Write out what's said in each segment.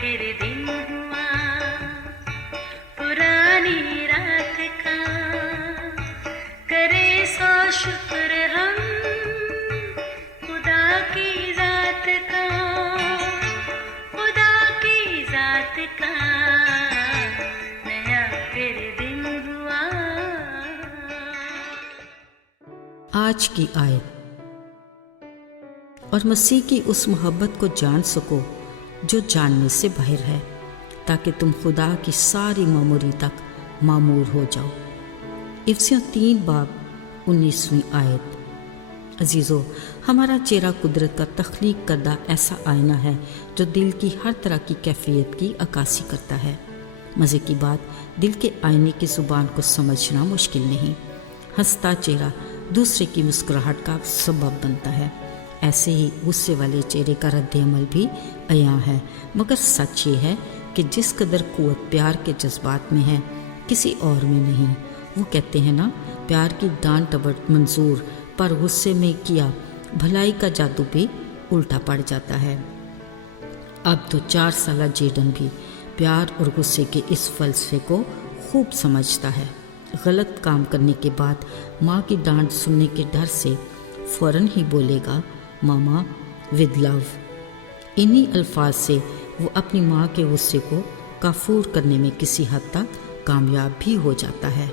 फिर दिन हुआ पुरानी रात का, करे सौ शुक्र हम खुदा की जात का, खुदा की जात का, नया फिर दिन हुआ। आज की आयत। और मसीह की उस मोहब्बत को जान सको जो जानने से बाहर है, ताकि तुम खुदा की सारी मामूरी तक मामूर हो जाओ। इफिसियों 3:19 आयत। अजीज़ों, हमारा चेहरा कुदरत का तख्लीक करदा ऐसा आईना है जो दिल की हर तरह की कैफियत की अक्कासी करता है। मज़े की बात, दिल के आईने की ज़ुबान को समझना मुश्किल नहीं। हंसता चेहरा दूसरे की मुस्कुराहट का सबब बनता है। ऐसे ही गुस्से वाले चेहरे का रद्द-ए-अमल भी अयां है, मगर सच ये है कि जिस कदर कुव्वत प्यार के जज्बात में है किसी और में नहीं। वो कहते हैं ना, प्यार की डांट डबट मंजूर, पर गुस्से में किया भलाई का जादू भी उल्टा पड़ जाता है। अब तो 4 साला जेडन भी प्यार और गुस्से के इस फलसफे को खूब समझता है। गलत काम करने के बाद माँ की डांट सुनने के डर से फ़ौरन ही बोलेगा, मामा विद लव। इन्हीं अल्फाज से वो अपनी माँ के गुस्से को काफूर करने में किसी हद तक कामयाब भी हो जाता है।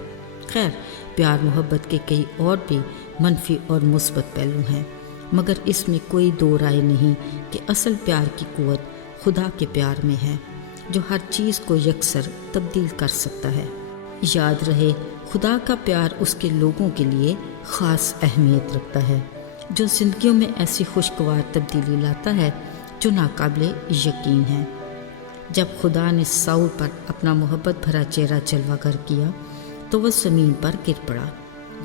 खैर, प्यार मोहब्बत के कई और भी मनफी और मुस्बत पहलू हैं, मगर इसमें कोई दो राय नहीं कि असल प्यार की कुव्वत खुदा के प्यार में है, जो हर चीज़ को यकसर तब्दील कर सकता है। याद रहे, खुदा का प्यार उसके लोगों के लिए ख़ास अहमियत रखता है, जो ज़िंदगियों में ऐसी खुशगवार तब्दीली लाता है जो नाकाबिले यकीन है। जब खुदा ने साउल पर अपना मोहब्बत भरा चेहरा जलवागर किया तो वह ज़मीन पर गिर पड़ा।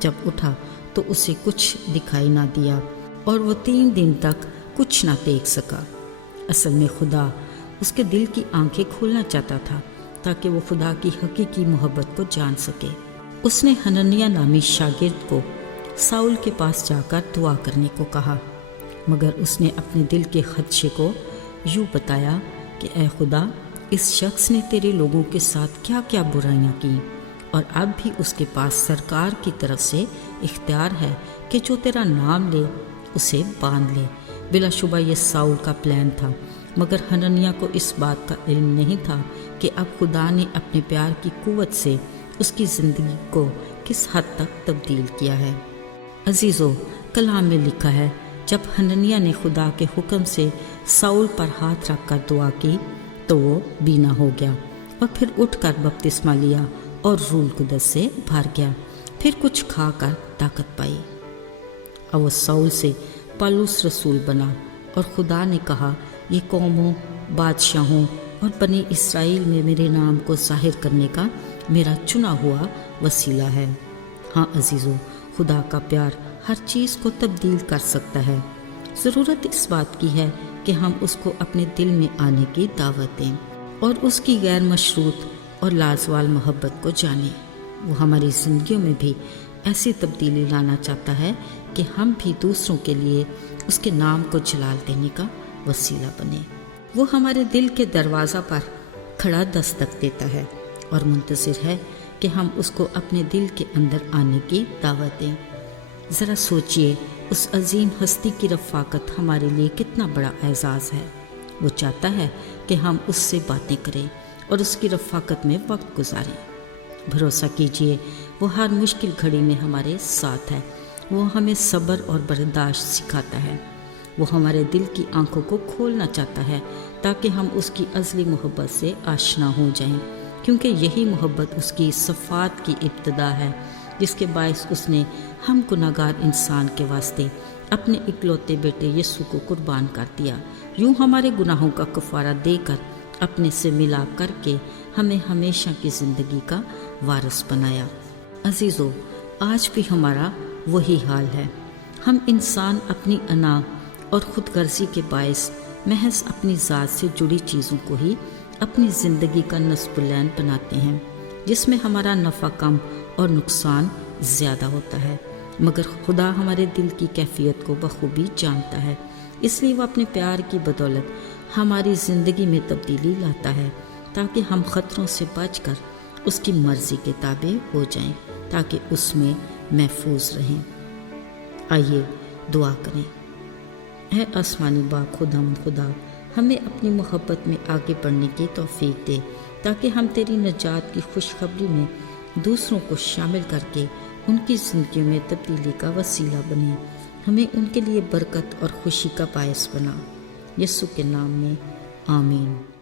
जब उठा तो उसे कुछ दिखाई ना दिया और वो 3 दिन तक कुछ ना देख सका। असल में खुदा उसके दिल की आंखें खोलना चाहता था ताकि वो खुदा की हकीकी मोहब्बत को जान सके। उसने हनन्याह नामी शागिर्द को साउल के पास जाकर दुआ करने को कहा, मगर उसने अपने दिल के खदशे को यूँ बताया कि ऐ खुदा, इस शख्स ने तेरे लोगों के साथ क्या क्या बुराइयां की, और अब भी उसके पास सरकार की तरफ से इख्तियार है कि जो तेरा नाम ले उसे बांध ले। बिलाशुबा ये साउल का प्लान था, मगर हनन्याह को इस बात का इल्म नहीं था कि अब खुदा ने अपने प्यार की कुव्वत से उसकी ज़िंदगी को किस हद तक तब्दील किया है। अजीज़ों, कलाम में लिखा है, जब हनन्याह ने खुदा के हुक्म से साउल पर हाथ रखकर दुआ की तो वो बीना हो गया और फिर उठकर बपतिस्मा लिया और रूह कुदस से भर गया। फिर कुछ खाकर ताकत पाई। अब वो साउल से पौलुस रसूल बना और खुदा ने कहा, ये कौमों, बादशाहों और बनी इसराइल में मेरे नाम को जाहिर करने का मेरा चुना हुआ वसीला है। हाँ अजीज़ों, खुदा का प्यार हर चीज़ को तब्दील कर सकता है। ज़रूरत इस बात की है कि हम उसको अपने दिल में आने की दावत दें और उसकी गैर मशरूत और लाजवाल मोहब्बत को जानें। वो हमारी ज़िंदगियों में भी ऐसी तब्दीली लाना चाहता है कि हम भी दूसरों के लिए उसके नाम को जलाल देने का वसीला बने। वो हमारे दिल के दरवाज़ा पर खड़ा दस्तक देता है और मुंतज़िर है कि हम उसको अपने दिल के अंदर आने की दावत दें। ज़रा सोचिए, उस अजीम हस्ती की रफ़ाकत हमारे लिए कितना बड़ा एज़ाज़ है। वो चाहता है कि हम उससे बातें करें और उसकी रफ़ाकत में वक्त गुजारें। भरोसा कीजिए, वो हर मुश्किल घड़ी में हमारे साथ है। वो हमें सब्र और बर्दाश्त सिखाता है। वो हमारे दिल की आंखों को खोलना चाहता है ताकि हम उसकी अज़ली मोहब्बत से आशना हो जाएं, क्योंकि यही मोहब्बत उसकी सफ़ात की इब्तिदा है, जिसके बायस उसने हम गुनाहगार इंसान के वास्ते अपने इकलौते बेटे यीशु को कुर्बान कर दिया। यूँ हमारे गुनाहों का कफ़ारा देकर अपने से मिलाप करके हमें हमेशा की ज़िंदगी का वारिस बनाया। अजीज़ों, आज भी हमारा वही हाल है। हम इंसान अपनी अना और ख़ुदगर्ज़ी के बायस महज अपनी ज़ात से जुड़ी चीज़ों को ही अपनी ज़िंदगी का नस्बुलैन बनाते हैं, जिसमें हमारा नफ़ा कम और नुकसान ज़्यादा होता है। मगर खुदा हमारे दिल की कैफियत को बखूबी जानता है, इसलिए वो अपने प्यार की बदौलत ہماری زندگی میں تبدیلی لاتا ہے تاکہ ہم خطروں سے بچ کر اس کی مرضی کے تابع ہو جائیں، تاکہ اس میں محفوظ رہیں۔ آئیے دعا کریں۔ اے آسمانی باپ خدا ہمیں اپنی محبت میں آگے بڑھنے کی توفیق دے، تاکہ ہم تیری نجات کی خوشخبری میں دوسروں کو شامل کر کے ان کی زندگیوں میں تبدیلی کا وسیلہ بنیں۔ ہمیں ان کے لیے برکت اور خوشی کا باعث بنا، یسوع کے نام میں آمین۔